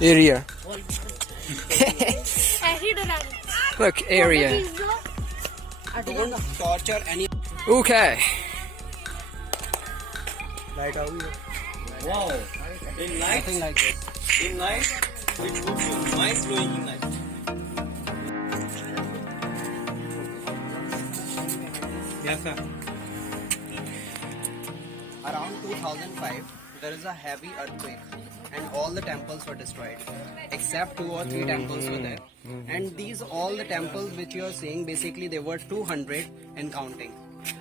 Area. Look, area. Don't torture any. Okay. Light out. Wow. In night, Nothing like this. in night, it gives you nice glowing in night. Yes, sir. Around 2005, there is a heavy earthquake and all the temples were destroyed. Except 2 or 3 temples were there. And these all the temples which you are seeing, basically they were 200 and counting.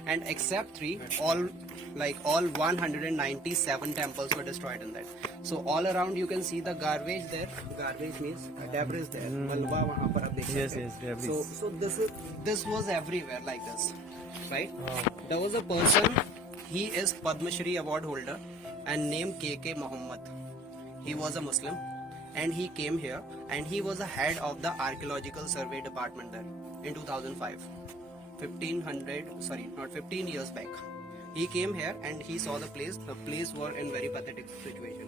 And except 3, all 197 temples were destroyed in that. So all around you can see the garbage there. Garbage means debris there. Malwa wahan par aap dekh sakte hain. debris. So this was everywhere like this, right? There was a person. He is Padma Shri award holder and named KK Mohammed. He was a Muslim and he came here and he was the head of the archaeological survey department there in 2005. 15 years back. He came here and he saw the place. The place were in very pathetic situation.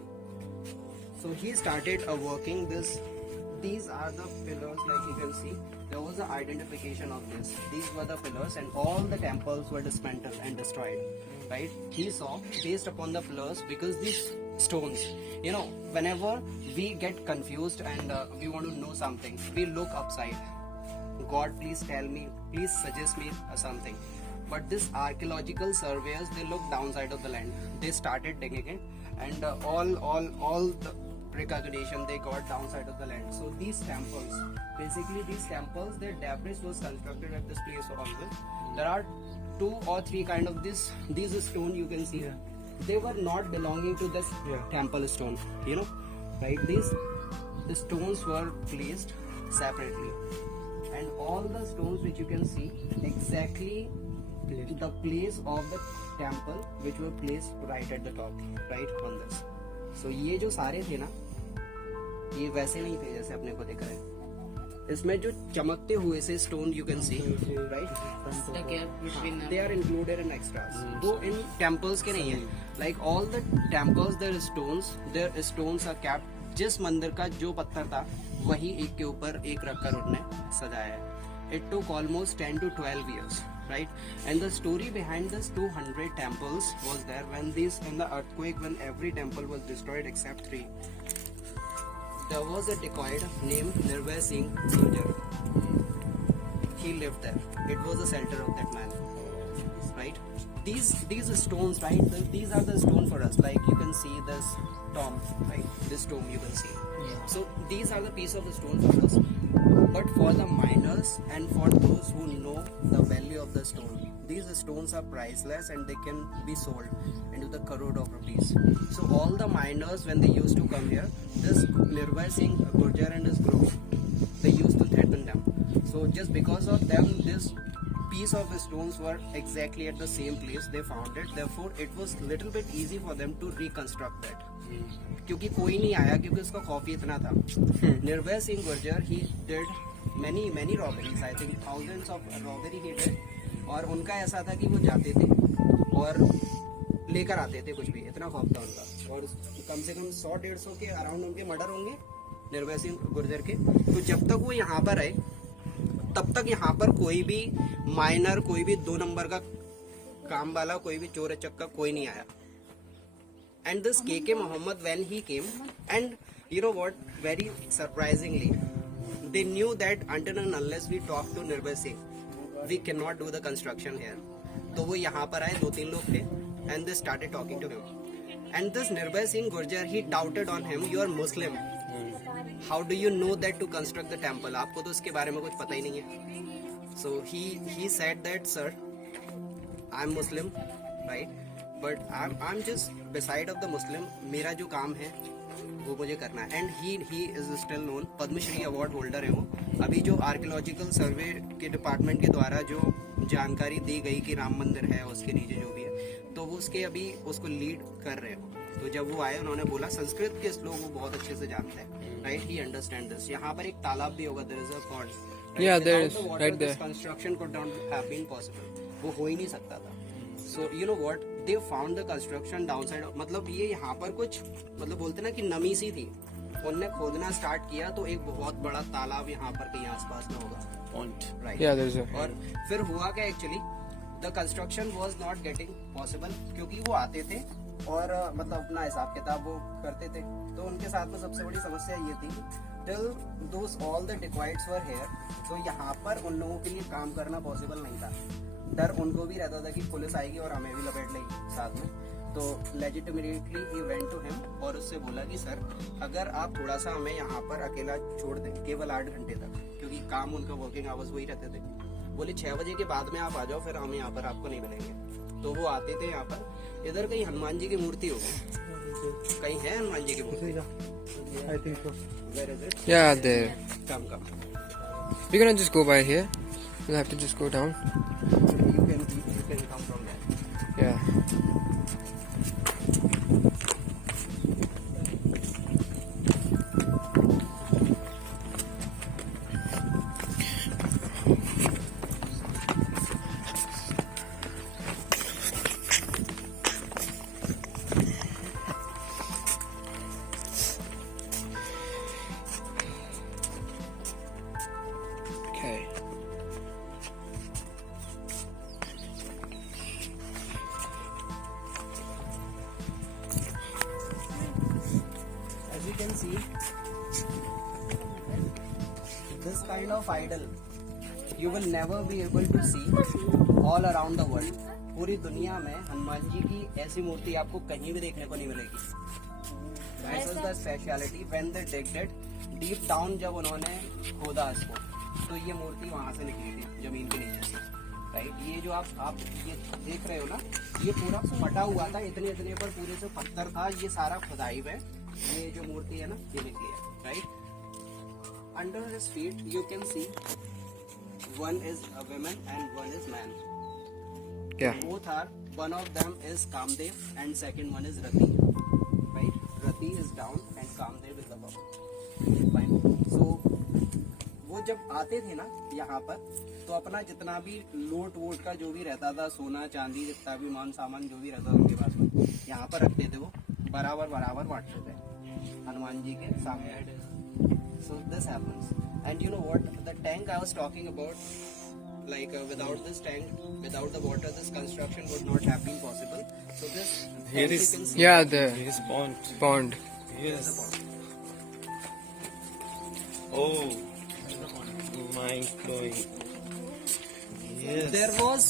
So he started working this. These are the pillars, like you can see. There was an identification of this. These were the pillars and all the temples were dismantled and destroyed. Right? He saw based upon the pillars, because these stones, you know, whenever we get confused and we want to know something, we look upside. God, please tell me, please suggest me something. But this archaeological surveyors, they look downside of the land. They started digging it, and all the recognition they got downside of the land. So these temples, basically these temples, their debris was constructed at this place also. There are 2 or 3 kind of these stone you can see here. They were not belonging to this temple stone, you know, right? The stones were placed separately, and all the stones which you can see exactly the place of the temple which were placed right at the top, right on this. So ये जो सारे थे ना, ये वैसे नहीं थे जैसे अपने को दिख रहे हैं. इसमें जो चमकते हुए से stone you can see, right, they are included in extras. वो इन टेम्पल्स के नहीं है. Like all the temples there stones are kept. जिस मंदिर का जो पत्थर था वही एक के ऊपर एक रखकर उन्होंने सजाया है. It took almost 10 to 12 years, right? And the story behind this 200 temples was there when in the earthquake, when every temple was destroyed except 3. There was a dacoit named Nirbhay Singh Gurjar. He lived there. It was the shelter of that man, right? These stones, right? These are the stone for us. Like you can see this tomb, right? This tomb you can see. So these are the piece of the stone for us. But for the miners and for those who know the value of the stone, these stones are priceless and they can be sold into the crore of rupees. So all the miners, when they used to come here, this Nirbhay Singh Gurjar and his group, they used to threaten them. So just because of them, this piece of stones were exactly at the same place they found it. Therefore, it was little bit easy for them to reconstruct that. क्योंकि कोई नहीं आया, क्योंकि उसका खौफ ही इतना था. निर्भय Singh Gurjar, he did many robberies. I think thousands of robbery he did. और उनका ऐसा था कि वो जाते थे और लेकर आते थे कुछ भी. इतना खौफ था उनका. और कम से कम 100-150 के अराउंड उनके मर्डर होंगे निर्भय सिंह गुर्जर के. तो जब तक वो यहाँ पर आए तब तक यहाँ पर कोई भी माइनर, कोई भी 2 नंबर का काम वाला, कोई भी चोर चक्का कोई नहीं आया. And this KK Mohammed, when he came, and you know what, very surprisingly, they knew that until and unless we talk to Nirbhay Singh, we cannot do the construction here. तो वो यहाँ पर आए, 2-3 लोग थे, and they started talking to him. And this Nirbhay Singh Gurjar, he doubted on him, you are Muslim. How do you know that to construct the temple? आपको तो इसके बारे में कुछ पता ही नहीं है. So he said that, sir, I'm Muslim, right? But I'm just beside of the Muslim. मेरा जो काम है वो मुझे करना है. And he is still known, Padmashri award holder है वो. अभी जो आर्कियोलॉजिकल सर्वे के डिपार्टमेंट के द्वारा जो जानकारी दी गई कि राम मंदिर है उसके नीचे जो भी है, तो वो उसके अभी उसको लीड कर रहे हो. तो जब वो आए, उन्होंने बोला संस्कृत के श्लोक वो बहुत अच्छे से जानते हैं, राइट? He understand this. यहाँ पर एक तालाब भी होगा, there is a pond. Yeah, there is right there. Construction could not have been possible. वो हो ही नहीं सकता था. So you know what? They found the construction downside. मतलब ये यहाँ पर कुछ, मतलब बोलते ना कि नमी सी थी, उनने खोदना स्टार्ट किया तो एक बहुत बड़ा तालाब यहाँ पर कहीं आसपास में होगा, Pond. Right. Yeah, there's a. और फिर हुआ क्या actually, the construction was not getting possible, क्योंकि वो आते थे और मतलब अपना हिसाब किताब वो करते थे। तो उनके साथ में सबसे बड़ी समस्या ये थी, टिल दोस ऑल द डिक्वाइड्स वर हियर, तो यहाँ पर उन लोगों के लिए काम करना पॉसिबल नहीं था। डर उनको भी रहता था कि पुलिस आएगी और हमें भी लपेट लेगी साथ में। तो legitimately he went to him और उससे बोला कि सर अगर आप थोड़ा सा हमें यहाँ पर अकेला छोड़ दें केवल 8 घंटे तक, क्योंकि काम उनका वर्किंग आवर्स वही रहते थे। बोले 6 बजे के बाद में आप आ जाओ, फिर हम यहाँ पर आपको नहीं मिलेंगे। तो वो आते थे यहाँ पर। इधर कहीं हनुमान जी की मूर्ति होगी, कहीं है हनुमान जी की मूर्ति? I think so. Where is it? Yeah, there. Come. We're gonna just go by here. We'll have to just go down. You can come from there. Yeah. Okay. As you can see, this kind of idol you will never be able to see all around the world. पूरी दुनिया में हनुमान जी की ऐसी मूर्ति आपको कहीं भी देखने को नहीं मिलेगी। That was the speciality when they digged it deep down। जब उन्होंने खोदा इसको तो ये मूर्ति वहां से निकली थी जमीन के नीचे से, राइट। ये जो आप ये देख रहे हो ना, ये पूरा फटा हुआ था, इतने पर पूरे से पत्थर था। ये सारा खुदाई में ये जो मूर्ति है ना ये निकली है, right. Under his feet you can C one is a woman and one is man. Yeah. Both are, one of them is Kamdev and second one is Rati. Right? Rati is down and Kamdev is above. Fine. So वो जब आते थे ना यहाँ पर तो अपना जितना भी लोट वोट का जो भी रहता था, सोना चांदी जितना भी मान सामान जो भी रहता था उनके पास में, यहाँ पर रखते थे। वो बराबर बांटते थे हनुमान जी के सामने। So this happens, and you know what? The tank I was talking about, like without this tank, without the water, this construction would not have been possible. So this Here tank is- you can see. Yeah, the Here is pond. pond. Yes. Oh, mind blowing. Yes. There was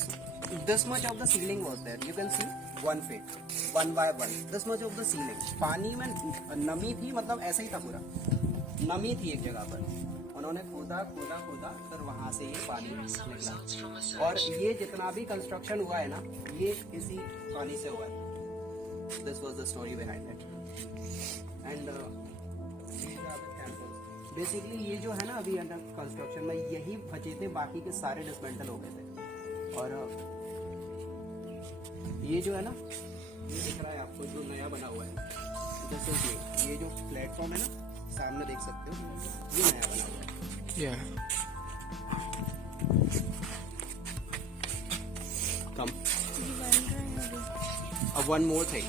this much of the ceiling was there. You can see 1 feet, 1 by 1. This much of the ceiling. पानी में नमी थी, मतलब ऐसा ही था पूरा। नमी थी एक जगह पर। उन्होंने खोदा, फिर वहां से ये पानी निकला। और ये जितना भी कंस्ट्रक्शन हुआ है ना, ये इसी पानी से हुआ है। This was the story behind it. And basically ये जो है ना अभी अंडर कंस्ट्रक्शन में यही बचे थे, बाकी के सारे डिसमेंटल हो गए थे। और ये जो है ना, ये दिख रहा है आपको जो नया बना हुआ है, जैसे ये जो प्लेटफॉर्म है ना सामने देख सकते हो, ये नया बना हुआ है। Yeah. Come. One more thing.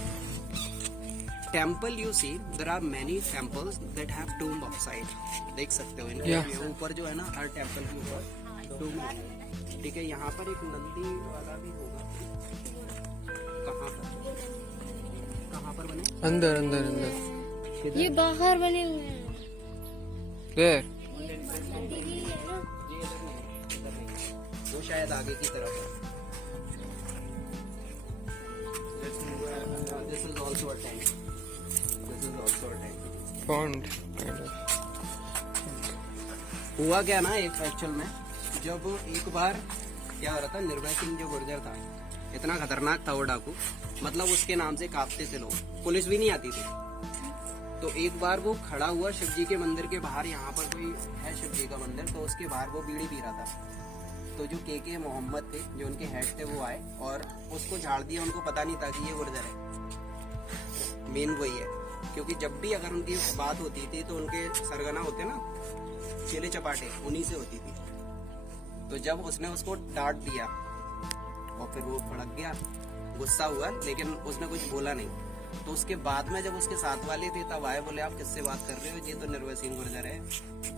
Temple, you see, there are many temples that have tomb outside. देख सकते हो इनके Yeah. ऊपर जो है ना, हर टेम्पल के ऊपर tomb है। ठीक है, यहाँ पर एक नंदी वाला भी होगा। कहाँ पर बने? अंदर। ये बाहर बने हुए हैं। There. नदी भी है ना। ये इधर नहीं, वो शायद आगे की तरफ है। This is also a tank. This is also a tank. Pond. Kind of. हुआ क्या ना, एक एक्चुअल में जब एक बार क्या हो रहा था, निर्भय सिंह जो गुर्जर था, इतना खतरनाक था वो डाकू, मतलब उसके नाम से कांपते थे लोग, पुलिस भी नहीं आती थी। तो एक बार वो खड़ा हुआ शिव जी के मंदिर के बाहर, यहाँ पर कोई है शिव जी का मंदिर, तो उसके बाहर वो बीड़ी पी रहा था। तो जो के मोहम्मद थे, जो उनके हेड थे, वो आए और उसको झाड़ दिया। उनको पता नहीं था कि ये गुर्जर है। मेन वही है, क्योंकि जब भी अगर उनकी बात होती थी तो उनके सरगना होते ना, चेले चपाटे, उन्हीं से होती थी। तो जब उसने उसको डांट दिया और फिर वो भड़क गया, गुस्सा हुआ, लेकिन उसने कुछ बोला नहीं। तो उसके बाद में जब उसके साथ वाले थे तब आए, बोले आप किससे बात कर रहे हो, ये तो निर्भय सिंह गुर्जर है,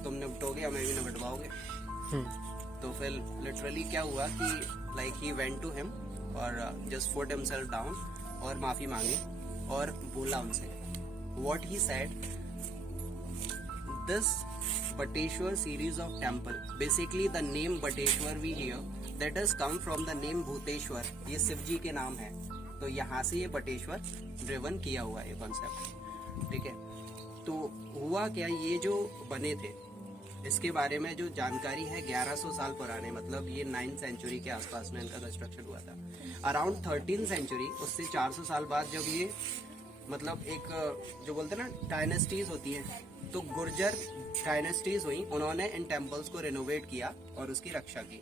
तुम निपटोगे हमें भी निपटवाओगे। तो फिर लिटरली क्या हुआ कि like he went to him और जस्ट पुट हिमसेल्फ डाउन और माफी मांगी और बोला उनसे, what he said, this Bateshwar series of temple, basically the name Bateshwar we hear that has come from the name Bhuteshwar, ये शिव जी के नाम है, तो यहाँ से ये बटेश्वर ड्रिवन किया हुआ है ये कॉन्सेप्ट, ठीक है। तो हुआ क्या, ये जो बने थे इसके बारे में जो जानकारी है 1100 साल पुराने, मतलब ये 9th सेंचुरी के आसपास में इनका कंस्ट्रक्शन हुआ था। अराउंड 13th सेंचुरी, उससे 400 साल बाद जब ये मतलब एक जो बोलते हैं ना डायनेस्टीज होती है, तो गुर्जर डायनेस्टीज हुई, उन्होंने इन टेम्पल्स को रिनोवेट किया और उसकी रक्षा की,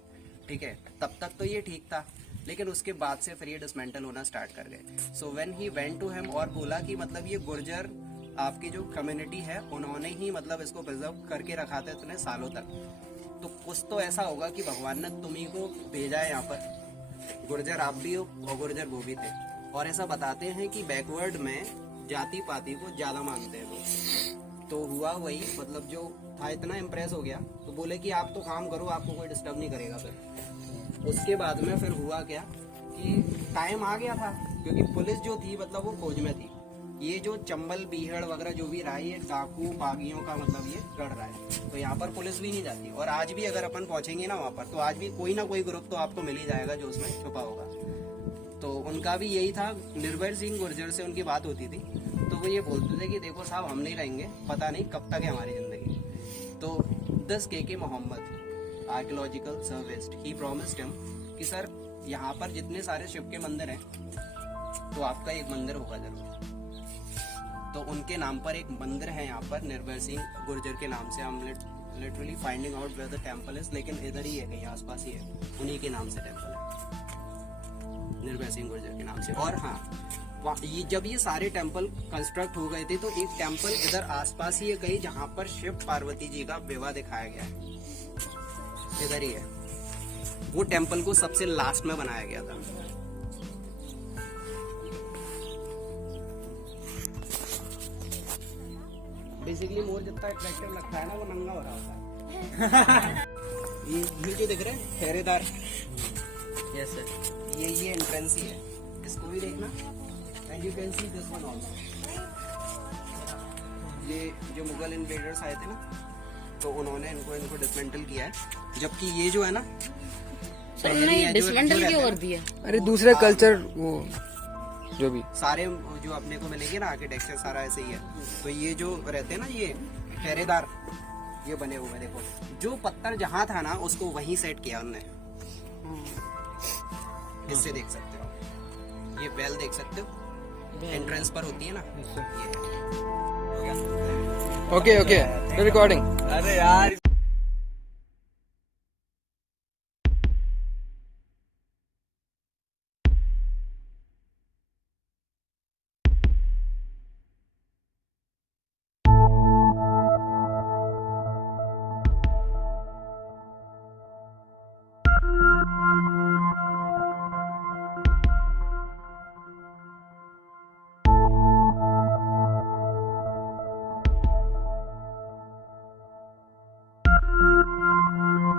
ठीक है। तब तक तो ये ठीक था, लेकिन उसके बाद से फिर ये डिसमेंटल होना स्टार्ट कर गए। So when he went to him और बोला कि मतलब ये गुर्जर आपकी जो कम्युनिटी है उन्होंने ही मतलब इसको प्रिजर्व करके रखा था इतने सालों तक, तो कुछ तो ऐसा होगा कि भगवान ने तुम्ही को भेजा है यहाँ पर, गुर्जर आप भी हो और गुर्जर वो भी थे। और ऐसा बताते हैं कि बैकवर्ड में जाति पाति को ज्यादा मानते हैं लोग। तो हुआ वही, मतलब जो था इतना इम्प्रेस हो गया, तो बोले कि आप तो काम करो, आपको कोई डिस्टर्ब नहीं करेगा। फिर उसके बाद में फिर हुआ क्या कि टाइम आ गया था, क्योंकि पुलिस जो थी मतलब वो खोज में थी। ये जो चंबल बीहड़ वगैरह जो भी रहा है, ये डाकू बागियों का मतलब ये गढ़ रहा है, तो यहाँ पर पुलिस भी नहीं जाती। और आज भी अगर अपन पहुंचेंगे ना वहाँ पर, तो आज भी कोई ना कोई ग्रुप तो आपको मिल ही जाएगा जो उसमें छुपा होगा। तो उनका भी यही था, निर्भय सिंह गुर्जर से उनकी बात होती थी, तो वो ये बोलते थे कि देखो साहब हम नहीं रहेंगे, पता नहीं कब तक है हमारी जिंदगी। तो दस के मोहम्मद आर्कियोलॉजिकल सर्विस्ट ही प्रॉमिस्ड हिम कि सर यहाँ पर जितने सारे शिव के मंदिर हैं तो आपका एक मंदिर होगा जरूर। तो उनके नाम पर एक मंदिर है यहाँ पर, निर्भय सिंह गुर्जर के नाम से। हम literally finding out where the temple is, लेकिन इधर ही है कहीं आसपास ही है, उन्हीं के नाम से टेम्पल है, निर्भय सिंह गुर्जर के नाम से। और हाँ, ये जब ये सारे टेम्पल कंस्ट्रक्ट हो गए थे तो एक टेम्पल इधर आसपास ही है कहीं, जहाँ पर शिव पार्वती जी का विवाह दिखाया गया है, इधर ही है। वो टेम्पल को सबसे लास्ट में बनाया गया था। बेसिकली मोर जितना अट्रैक्टिव लगता है ना, वो नंगा हो रहा होता है। ये जो दिख रहे हैं पहरेदार, यस सर, ये एंट्रेंस ही है, इसको भी देखना। And you can see this one also. ये जो मुगल इन्वेडर्स आए थे ना, तो उन्होंने इनको डिसमेंटल किया है, जबकि ये जो है ना डिसमेंटल क्यों कर दिया? अरे दूसरे कल्चर वो जो भी सारे जो अपने को मिलेंगे ना आर्किटेक्चर सारा ऐसे ही है। तो ये जो रहते हैं ना ये पहरेदार, ये बने हुए हैं, देखो जो पत्थर जहाँ था ना उसको वहीं सेट किया उनने। इससे देख सकते हो, ये बेल देख सकते हो, एंट्रेंस पर होती है ना। Okay recording. अरे यार